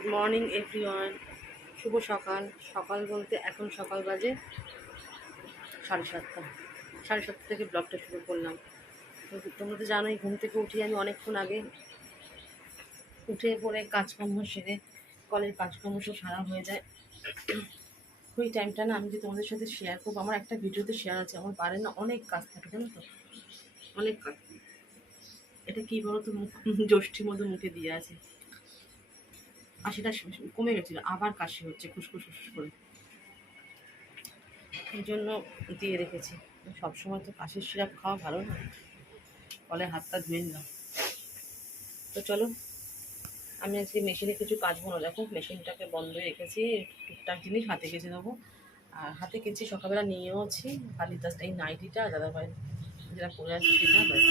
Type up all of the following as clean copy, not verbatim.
Good morning everyone. শুভ সকাল। সকাল বলতে এখন সকাল বাজে 7:30। 7:30 থেকে ব্লগটা শুরু করলাম। তো তোমরা তো জানোই, ঘুম থেকে উঠি আমি অনেকক্ষণ আগে। উঠে পরে কাজকর্ম সেরে কলের কাজকর্ম সব সারা হয়ে যায়। ওই টাইমটা না আমি যে তোমাদের সাথে শেয়ার করবো, আমার একটা ভিডিওতে শেয়ার আছে। আমার পারে না অনেক কাজ থাকে, জানো তো, অনেক কাজ। এটা কী বলো তো, জ্যৈষ্ঠীর মধ্যে মুখে দিয়ে আছে। আর সেটা কমে গেছিলো, আবার কাশি হচ্ছে খুসখুস করে। এই জন্য দিয়ে রেখেছি। সবসময় তো কাশির সিরাপ খাওয়া ভালো না। কলে হাতটা ধুয়ে নিলাম। তো চলো, আমি আজকে মেশিনে কিছু কাচবো না। দেখো মেশিনটাকে বন্ধ রেখেছি, টুকটাক জিনিস হাতে কেচে নেবো। আর হাতে কেচে সকালবেলা নিয়েওছি, খালি জাস্ট এই নাইটিটা দাদাভাই যেটা পরে আছে সেটা ব্যাস।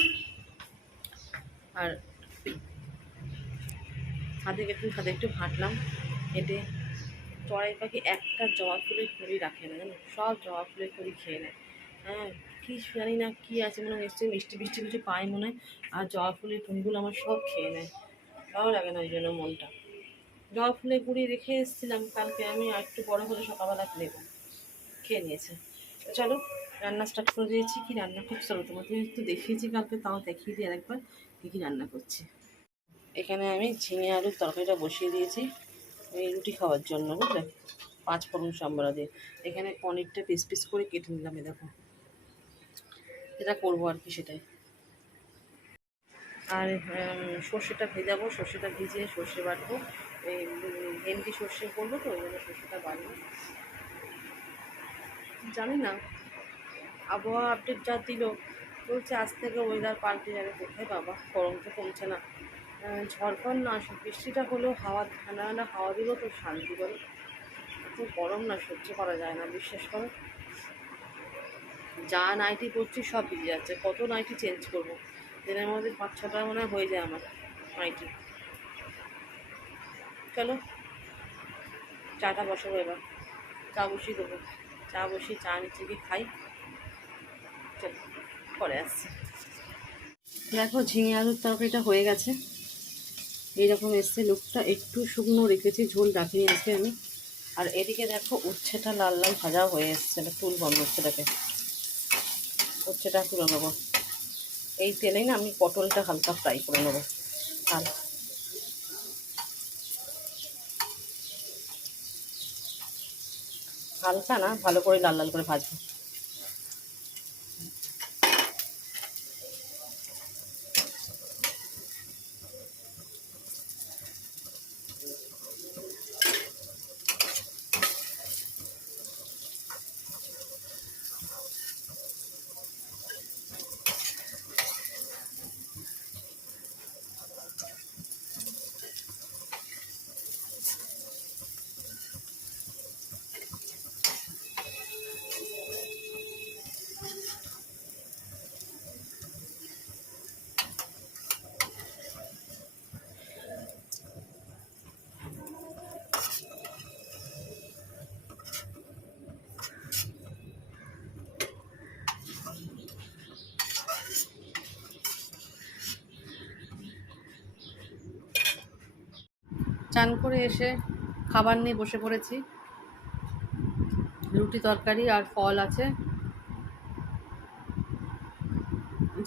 আর হাতে একটু হাঁটলাম, হেঁটে। চড়াই পাখি একটা জবা ফুলের কুড়ি রাখে না, জানো, সব জবা ফুলের কুড়ি খেয়ে নেয়। হ্যাঁ, কি জানি না কি আছে, মনে হয় নিশ্চয়ই মিষ্টি মিষ্টি কিছু পায় মনে হয়। আর জবা ফুলের কুড়িগুলো আমার সব খেয়ে নেয়, ভালো লাগে না ওই জন্য মনটা। জবা ফুলের কুড়ি রেখে এসেছিলাম কালকে, আমি আর একটু বড় হলে সকালবেলা নেব, খেয়ে নিয়েছে। তো চলো, রান্না স্টার্ট করে দিয়েছি। কি রান্না করছি চলো, তোমাকে একটু দেখিয়েছি কালকে, তাও দেখিয়ে দিই আরেকবার কী কী রান্না করছি। এখানে আমি ঝিঙে আলুর তরকারিটা বসিয়ে দিয়েছি এই রুটি খাওয়ার জন্য, বুঝলে, 5 ফোড়ন সম্বরা দিয়ে। এখানে পনিরটা পিস পিস করে কেটে নিলাম, দেখো, যেটা করবো আর কি সেটাই। আর সর্ষেটা ভেজাবো, সর্ষেটা ভিজিয়ে সর্ষে বাটবো। এই ভেন্ডি সর্ষে করবো, তো ওই জন্য সর্ষেটা বাটবো। জানি না, আবহাওয়া আপডেট যা দিল, বলছে আজ থেকে ওয়েদার পাল্টে যাবে। কোথায় বাবা, গরম তো কমছে না। ঝড়ফড় না আসুক, বৃষ্টিটা হলেও হাওয়া, ঠান্ডা ঠান্ডা হাওয়া দিলেও তো শান্তি বলো। এত গরম না, সহ্য করা যায় না, বিশ্বাস করো। যা নাইটি পরছি সব ভিজে যাচ্ছে, কত নাইটি চেঞ্জ করবো। দিনের মধ্যে 5-6টা মনে হয়ে যায় আমার নাইটি। চলো, চাটা বসাবো এবার, চা বসিয়ে দেবো। চা বসিয়ে চা নিচে গিয়ে খাই। চলো, পরে আসছি। দেখো ঝিঙে আলুর তরকারিটা হয়ে গেছে, এইরকম এসছে লুকটা। একটু শুকনো রেখেছি, ঝোল রাখিনি আজকে আমি। আর এদিকে দেখো উচ্ছেটা লাল লাল ভাজা হয়ে এসছে, এটা তুলবো আমি উচ্ছেটাকে। উচ্ছেটা তুলে নেবো। এই তেলেই না আমি পটলটা হালকা ফ্রাই করে নেবো। আর হালকা না, ভালো করে লাল লাল করে ভাজবো। চান করে এসে খাবার নিয়ে বসে পড়েছি। রুটি তরকারি আর ফল আছে।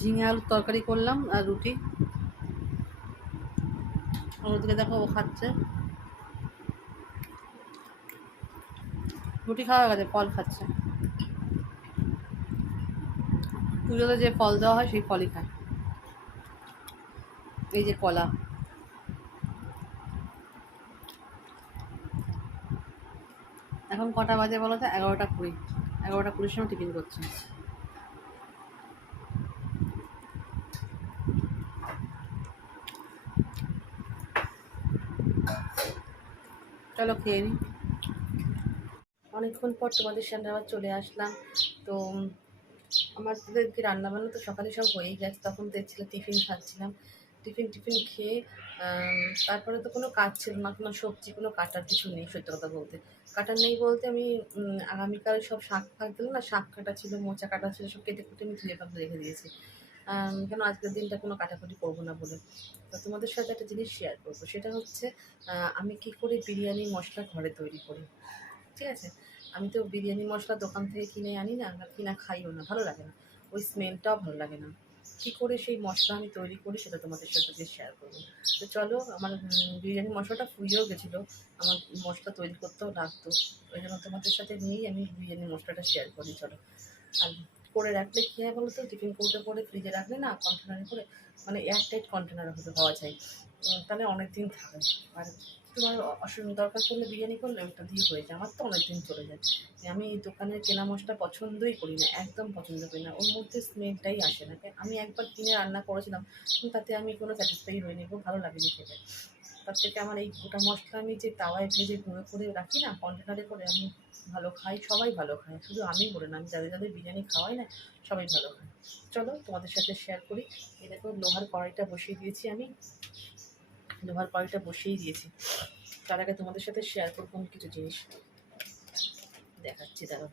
ঝিঙে আলুর তরকারি করলাম আর রুটি। ওদিকে দেখো ও খাচ্ছে, রুটি খাওয়া গেছে, ফল খাচ্ছে। পুজোতে যে ফল দেওয়া হয় সেই ফলই খায়। এই যে কলা। এখন কটা বাজে বলো তো? 11টা 20। 11টা 20 সময় টিফিন করছে। চলো খেয়ে নিই। অনেকক্ষণ পর তোমাদের সামনে আবার চলে আসলাম। তো আমাদেরকে রান্নাবান্না তো সকালে সব হয়েই গেছে, তখন দেখছিলাম টিফিন খাচ্ছিলাম। টিফিন খেয়ে তারপরে তো কোনো কাজ ছিল না, কোনো সবজি কোনো কাটার কিছু নেই। সত্যি কথা বলতে, কাটার নেই বলতে আমি আগামীকাল সব শাক ফাক দিল না, শাক কাটা ছিল, মোচা কাটা ছিল, সব কেটে কুটে আমি ধুয়ে পাখি রেখে দিয়েছি। কেন আজকের দিনটা কোনো কাটাকুটি করবো না বলে। তো তোমাদের সাথে একটা জিনিস শেয়ার করবো, সেটা হচ্ছে আমি কি করে বিরিয়ানি মশলা ঘরে তৈরি করি। ঠিক আছে, আমি তো বিরিয়ানি মশলা দোকান থেকে কিনে আনি না, আর কিনা খাইও না, ভালো লাগে না, ওই স্মেলটাও ভালো লাগে না। কী করে সেই মশলা আমি তৈরি করি সেটা তোমাদের সাথে শেয়ার করবো। তো চলো, আমার বিরিয়ানি মশলাটা ফুরিয়েও গেছিলো, আমার মশলা তৈরি করতেও লাগতো, ওই জন্য তোমাদের সাথে নিয়েই আমি বিরিয়ানি মশলাটা শেয়ার করি। চলো। আর করে রাখলে কী হয় বলো তো, টিফিন কৌটো করে ফ্রিজে রাখলে না, কন্টেনারে করে, মানে এয়ারটাইট কন্টেনার হওয়া চাই, তাহলে অনেক দিন থাকে। আর তোমার দরকার পড়লে বিরিয়ানি করলে ওটা দিয়ে হয়ে যায়, আমার তো অনেক দিন চলে যায়। আমি দোকানের কেনা মশলা পছন্দই করি না, একদম পছন্দ করি না, ওর মধ্যে স্মেলটাই আসে না। আমি একবার কিনে রান্না করেছিলাম, তাতে আমি কোনো স্যাটিসফাই হইনি, খুব ভালো লাগেনি খেতে। তার থেকে আমার এই গোটা মশলা আমি যে তাওয়ায় ভেজে গুঁড়ো করে রাখি না, কন্টেনারে করে, আমি ভালো খাই, সবাই ভালো খায়, শুধু আমি বলে না, আমি যাদের যাদের বিরিয়ানি খাওয়াই না, সবাই ভালো খায়। চলো তোমাদের সাথে শেয়ার করি। এই দেখো, লোহার কড়াইটা বসিয়ে দিয়েছি, আমি লোহার কড়াইটা বসিয়ে দিয়েছি। তার আগে তোমাদের সাথে শেয়ার করবো আমি কিছু জিনিস, দেখাচ্ছি দাঁড়াও।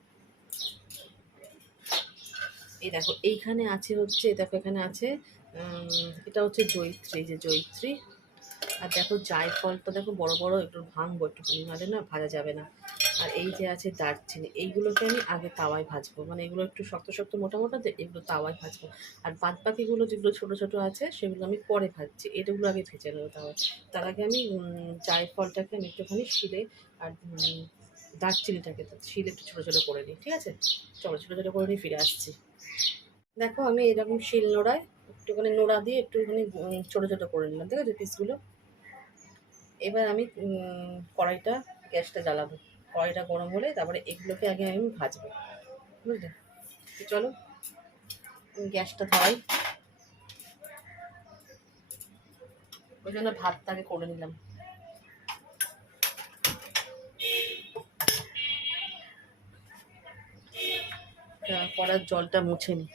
এই দেখো, এইখানে আছে হচ্ছে, দেখো এখানে আছে, এটা হচ্ছে জয়িত্রী, এই যে জয়িত্রী। আর দেখো জায়ফলটা দেখো বড় বড়, একটু ভাঙবো একটুখানি, নাহলে না ভাজা যাবে না। আর এই যে আছে দারচিনি, এইগুলোকে আমি আগে তাওয়ায় ভাজবো, মানে এগুলো একটু শক্ত শক্ত মোটা মোটা, এগুলো তাওয়ায় ভাজবো। আর বাদ বাকিগুলো যেগুলো ছোটো ছোটো আছে সেগুলো আমি পরে ভাজছি, এটাগুলো আগে ভেজে নেবো তাওয়ায়। তার আগে আমি জায়ফলটাকে আমি একটুখানি শিলে, আর দারচিনিটাকে শিলে একটু ছোটো ছোটো করে নিই। ঠিক আছে, চলো ছোটো ছোটো করে নিয়ে ফিরে আসছি। দেখো, আমি এরকম শিল নোড়ায় একটুখানি নোড়া দিয়ে একটুখানি ছোটো ছোটো করে নিলাম, ঠিক আছে, পিসগুলো। এবার আমি কড়াইটা, গ্যাসটা জ্বালাবো, কড়াইটা গরম হলে তারপরে এগুলোকে আগে আমি ভাজবো, বুঝলে। তো চলো, গ্যাসটা ধরাই, ওই জন্য ভাতটা আগে করে নিলাম। কড়ার জলটা মুছে নি,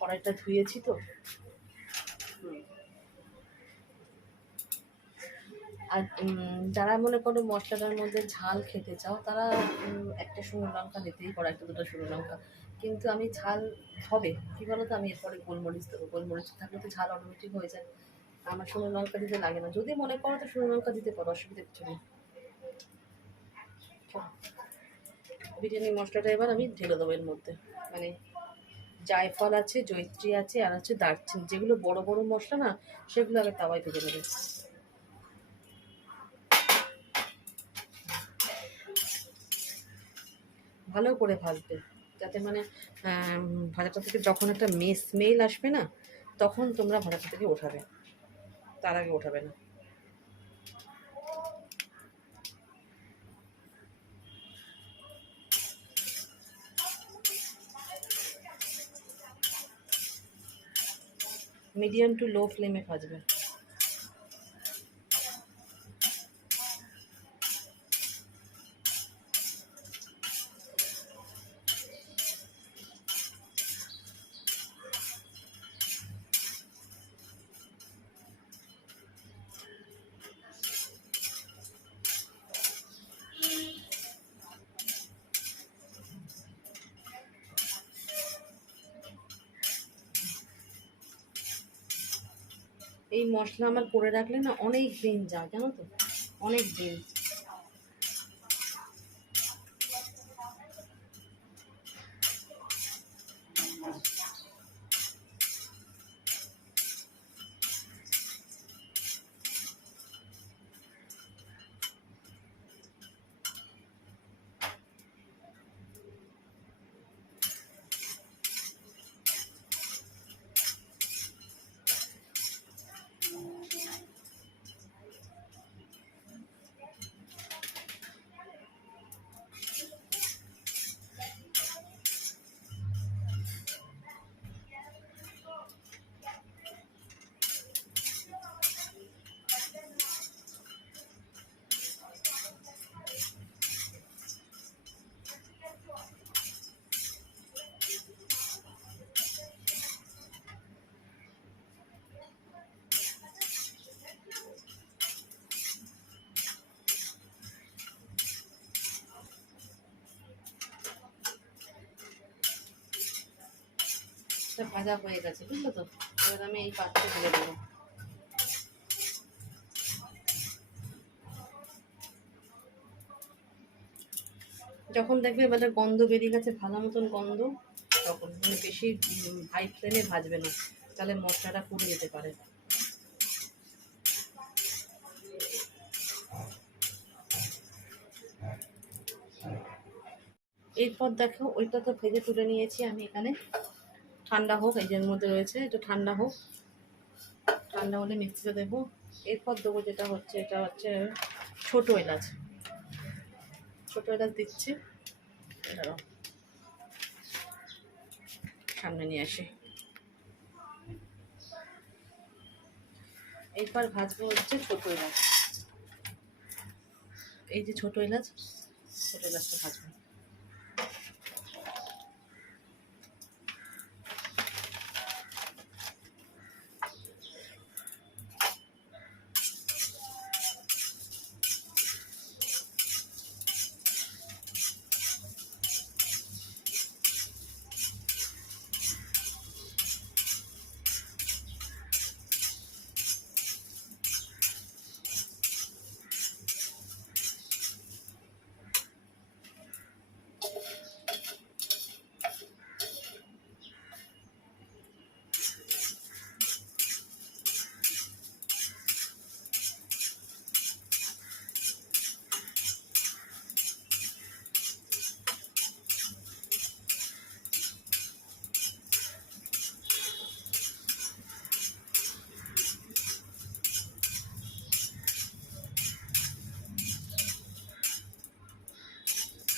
কড়াইটা ধুয়েছি তো। আর যারা মনে করো মশলাটার মধ্যে ঝাল খেতে চাও, তারা একটা শুকনো লঙ্কা দিতেই পারো, একটা দুটো শুকনো লঙ্কা। কিন্তু আমি ঝাল হবে কী বলো তো, আমি এরপরে গোলমরিচ দেবো, গোলমরিচ থাকলে তো ঝাল অটোমেটিক হয়ে যায়, আমার শুকনো লঙ্কা দিতে লাগে না। যদি মনে করো তো শুকনো লঙ্কা দিতে পারো, অসুবিধা কিছু নেই। বিরিয়ানি মশলাটা এবার আমি ঢেলে দেবো এর মধ্যে, মানে জায়ফল আছে, জয়িত্রী আছে, আর হচ্ছে দারচিনি, যেগুলো বড় বড় মশলা না, সেগুলো আগে তাওয়ায় ভেজে নেবে, ভালো করে ভাজবে, যাতে মানে ভাজাটা থেকে যখন একটা স্মেল আসবে না, তখন তোমরা ভাজাটা থেকে ওঠাবে, তার আগে ওঠাবে না। মিডিয়াম টু লো ফ্লেমে ভাজবে। এই মশলা আমার করে রাখলে না অনেক দিন যায়, জানো তো, অনেক দিন। এটা ভাজা হয়ে গেছে, বুঝলো তো? এবার আমি এই পাত্রে ঢেলে দেবো। যখন দেখবে এবারে গন্ধ বেরিয়ে গেছে, ভালো মতন গন্ধ, তখন মানে বেশি হাই ফ্লেমে ভাজবে না, তাহলে মশলাটা পুড়ে যেতে পারে। এরপর দেখো ওইটা তো ভেজে তুলে নিয়েছি আমি, এখানে ঠান্ডা হোক, এই যে এর মধ্যে রয়েছে, এটা ঠান্ডা হোক, ঠান্ডা হলে মিক্সিতে দেবো। এরপর দেবো যেটা হচ্ছে, এটা হচ্ছে ছোটো এলাচ, ছোটো এলাচ দিচ্ছি। দাঁড়াও সামনে নিয়ে আসি। এরপর ভাজবো হচ্ছে ছোটো এলাচ, এই যে ছোটো এলাচ, ছোটো এলাচটা ভাজবো।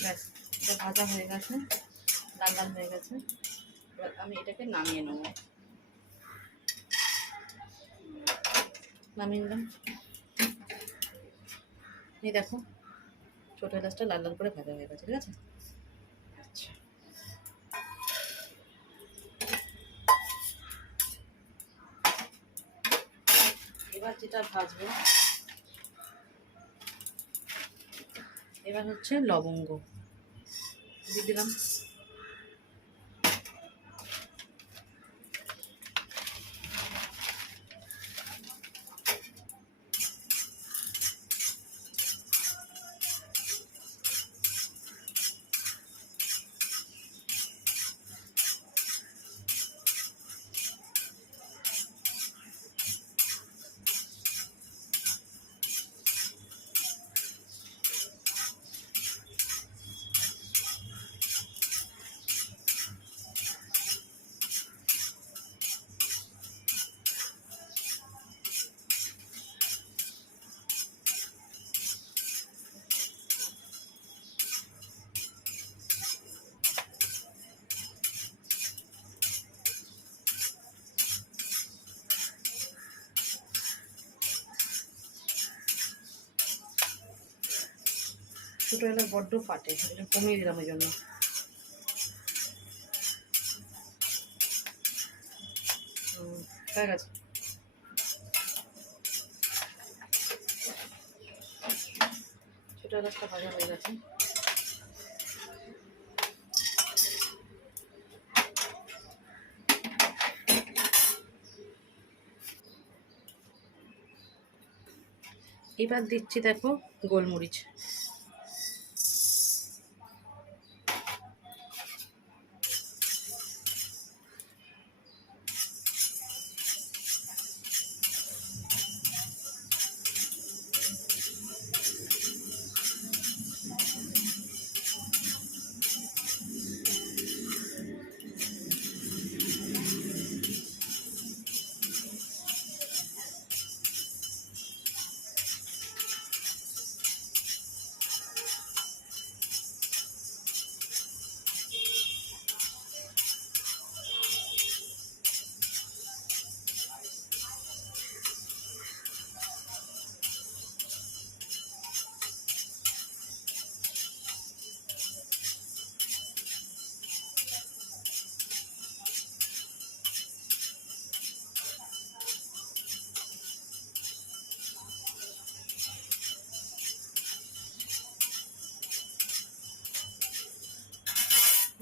ব্যাস, এটা ভাজা হয়ে গেছে, লাল লাল হয়ে গেছে। এবার আমি এটাকে নামিয়ে নেব, নামিয়ে নিলাম। এই দেখো ছোটো এলাচটা লাল লাল করে ভাজা হয়ে গেছে, ঠিক আছে। আচ্ছা, এবার যেটা ভাজবো, এবার হচ্ছে লবঙ্গ দিয়ে দিলাম। ছোটো এলাচ বড্ড ফাটে, এটা কমিয়ে দিলাম ওই জন্য। হয়ে গেছে, ছোটো এলাচটা ভাজা হয়ে গেছে। এবার দিচ্ছি দেখো গোলমরিচ,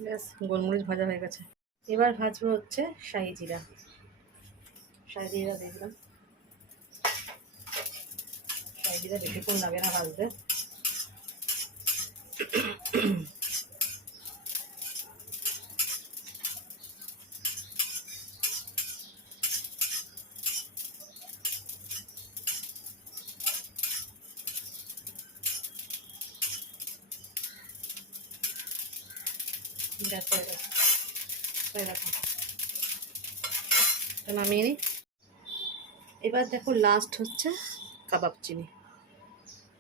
ব্যাস গোলমরিচ ভাজা হয়ে গেছে। এবার ভাজবো হচ্ছে শাহি জিরা। শাহি জিরা দেখলাম, শাহি জিরা বেশিক্ষণ লাগে না ভাজতে। গ্যাস হয়ে গেছে, হয়ে গেছে, নামিয়ে নিই। এবার দেখো লাস্ট হচ্ছে কাবাব চিনি।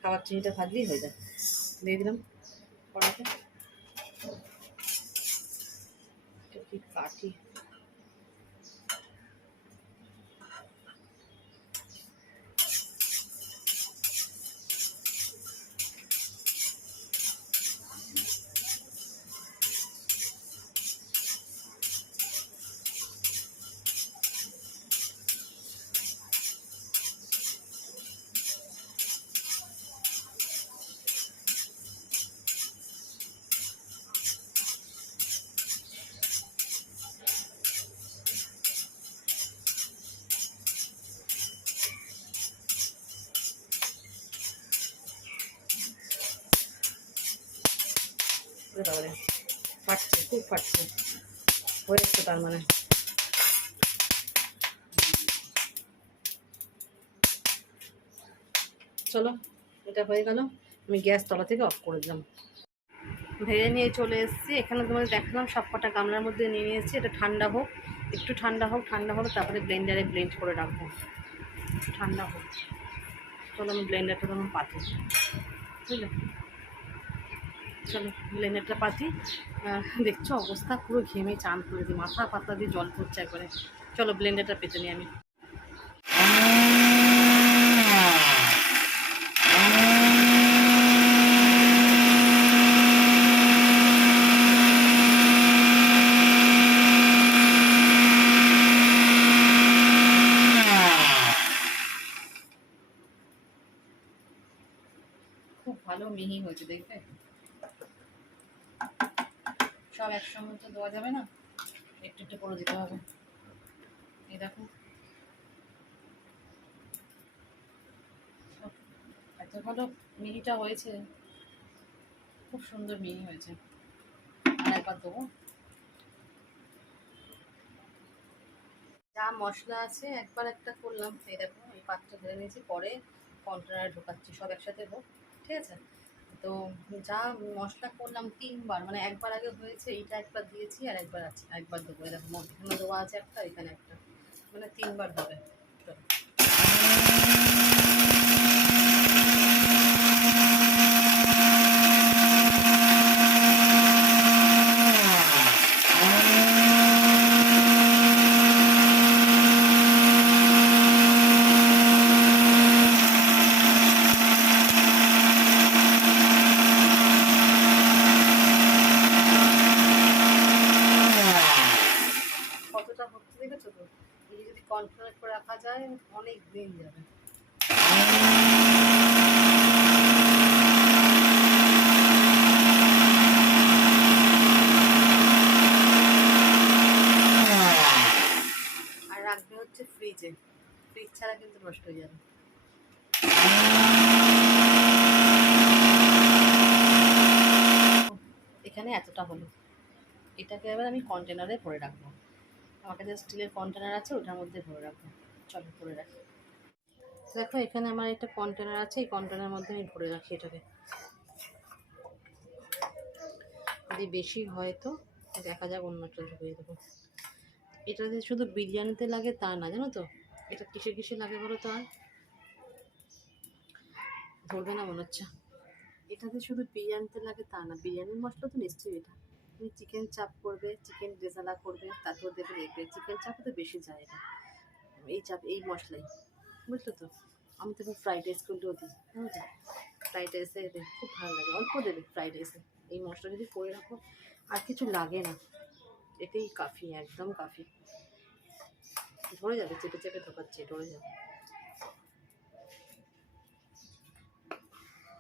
কাবাব চিনিটা ভাজলেই হয়ে যায়। দিয়ে দিলাম কড়াতে। কি কাঠি, তারপরে ফাটছে, খুব ফাটছে, হয়েছে তার মানে। চলো, এটা হয়ে গেল, আমি গ্যাস তলা থেকে অফ করে দিলাম। ভেজে নিয়ে চলে এসেছি, এখানে তোমাদের দেখালাম সব কটা গামলার মধ্যে নিয়ে নিয়েছি। এটা ঠান্ডা হোক, একটু ঠান্ডা হোক, ঠান্ডা হলে তারপরে ব্লেন্ডারে ব্লেন্ড করে রাখবো, ঠান্ডা হোক। চলো আমি ব্লেন্ডারটা তখন পাতি, বুঝলে? চলো ব্লেন্ডারটা পাতি। দেখছো অবস্থা, পুরো ঘেমে চান করে দিই, মাথা পাতা দিয়ে জল পড়ছে একবারে। চলো ব্লেন্ডারটা পেতে নিই আমি। খুব ভালো মিহি হয়েছে, দেখবে? সব একসঙ্গে তো দেওয়া যাবে না, একটু একটু করে দিতে হবে। এই দেখো এত ভালো মিহিটা হয়েছে, খুব সুন্দর মিহি হয়েছে। আর একবার দেবো, যা মশলা আছে একবার একটা করলাম। এই দেখো এই পাত্রটা ধরে নিয়েছি, পরে কন্টেনারে ঢোকাচ্ছি, সব একসাথে হোক, ঠিক আছে? তো যা মশলা করলাম 3বার, মানে একবার আগে হয়েছে, এইটা একবার দিয়েছি আর একবার আছে, একবার দেবো। এরকম এখানে দেওয়া আছে একটা, এখানে একটা, মানে 3বার হবে। কতটা হচ্ছে দেখেছো তো? এই যদি কন্ট্রোল করে রাখা যায় অনেক দিন যাবে। আর রাখবে হচ্ছে ফ্রিজে, ফ্রিজ ছাড়া কিন্তু নষ্ট হয়ে যাবে। এখানে এতটা হলো, এটাকে এবার আমি কন্টেনারে ভরে রাখবো। আমার কাছে স্টিলের কন্টেনার আছে, ওটার মধ্যে ভরে রাখবো। চলো ভরে রাখি। দেখো এখানে আমার একটা কন্টেনার আছে, এই কন্টেনারের মধ্যে আমি ভরে রাখি এটাকে। যদি বেশি হয় তো দেখা যাক, অন্যটা ঢুকিয়ে দেবো। এটা যে শুধু বিরিয়ানিতে লাগে তা না, জানো তো? এটা কিসে কিসে লাগে বলো তো? আর ধরবে না মনে হচ্ছে। এটাতে শুধু বিরিয়ানিতে লাগে তা না, বিরিয়ানির মশলা তো নিশ্চয়ই। এটা তুমি চিকেন চাপ করবে, চিকেন রেজালা করবে, তারপর দেখবে দেখবে চিকেন চাপে তো বেশি যায় এটা, এই চাপ, এই মশলাই, বুঝলো তো? আমি তো ফ্রাইড রাইস করলেও দিই, বুঝলো? ফ্রাইড রাইসে খুব ভালো লাগে, অল্প দেবে ফ্রাইড রাইসে। এই মশলা যদি করে রাখো আর কিছু লাগে না, এটাই কাফি, একদম কাফি। ধরে যাবে, চেপে চেপে ঢোকাচ্ছে, ধরে যাবে।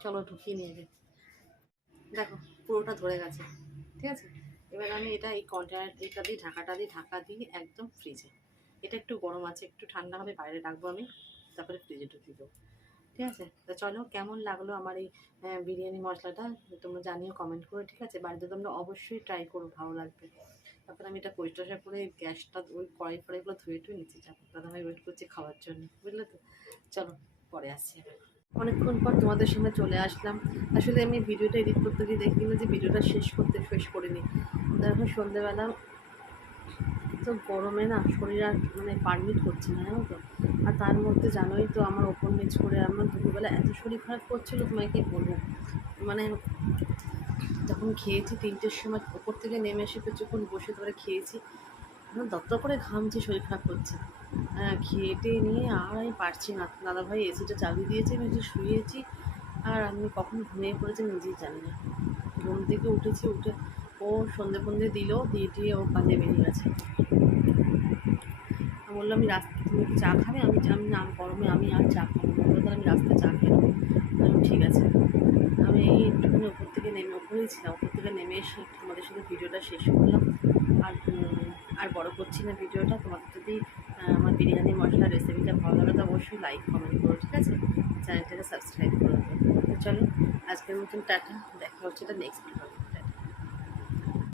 চলো ঢুকিয়ে নিয়ে যাবে। দেখো পুরোটা ধরে গেছে, ঠিক আছে? এবার আমি এটা এই কন্টেনার ঢাকা দিয়ে একদম ফ্রিজে, এটা একটু গরম আছে, একটু ঠান্ডা হবে বাইরে রাখবো আমি, তারপরে ফ্রিজে ঢুকিয়ে দেবো। ঠিক আছে, তা চলো কেমন লাগলো আমার এই বিরিয়ানি মশলাটা তোমরা জানিও কমেন্ট করে। ঠিক আছে, বাড়িতে তোমরা অবশ্যই ট্রাই করো, ভালো লাগবে। তারপরে আমি এটা পরিষ্কার করে গ্যাসটা ওই কড়াই ফড়াইগুলো ধুয়ে টুয়ে নিচে যাবো, দাদা ভাই ওয়েট করছি খাওয়ার জন্য, বুঝলে তো। চলো পরে আসছি। অনেকক্ষণ পর তোমাদের সামনে চলে আসলাম। আসলে আমি ভিডিওটা এডিট করতে গিয়ে দেখি না যে ভিডিওটা শেষ করিনি। দেখো সন্ধ্যেবেলা তো গরমে না শরীর আর মানে পারমিট করছে না, জানো তো। আর তার মধ্যে জানোই তো আমার ওপর নিচ করে আমার দুপুরবেলা এত শরীর খারাপ করছিলো, তোমায় কি বলবো। মানে যখন খেয়েছি 3টের সময় ওপর থেকে নেমে এসে কিছুক্ষণ বসে ধরে খেয়েছি, আমার দপ্তর করে ঘামছি, শরীর খারাপ করছে। খেয়ে নিয়ে আর আমি পারছি না। দাদাভাই এসিটা চালিয়ে দিয়েছে, আমি একটু শুয়েছি, আর আমি কখন ঘুমিয়ে পড়েছি নিজেই জানি না। ঘুম থেকে উঠে ও সন্ধে দিয়ে টিয়ে ও কাজে বেরিয়ে গেছে। আমি বললাম আমি তুমি কি চা খাবে? আমি না, গরমে আমি আর চা খাবো না। বললো তাহলে আমি রাস্তায় চা খেয়ে নেবো। আমি ঠিক আছে। আমি একটুখানি ওপরেই ছিলাম, ওপর থেকে নেমে এসে তোমাদের সাথে ভিডিওটা শেষ করলাম। আর বড় করছি না ভিডিওটা। তোমাদের যদি আমার বিরিয়ানি মশলার রেসিপিটা ভালো লাগে তো অবশ্যই লাইক কমেন্ট করো। ঠিক আছে, চ্যানেলটাকে সাবস্ক্রাইব করে দেবো। চলো আজকের মতন টাটা, দেখা হচ্ছে এটা নেক্সট ভিডিও।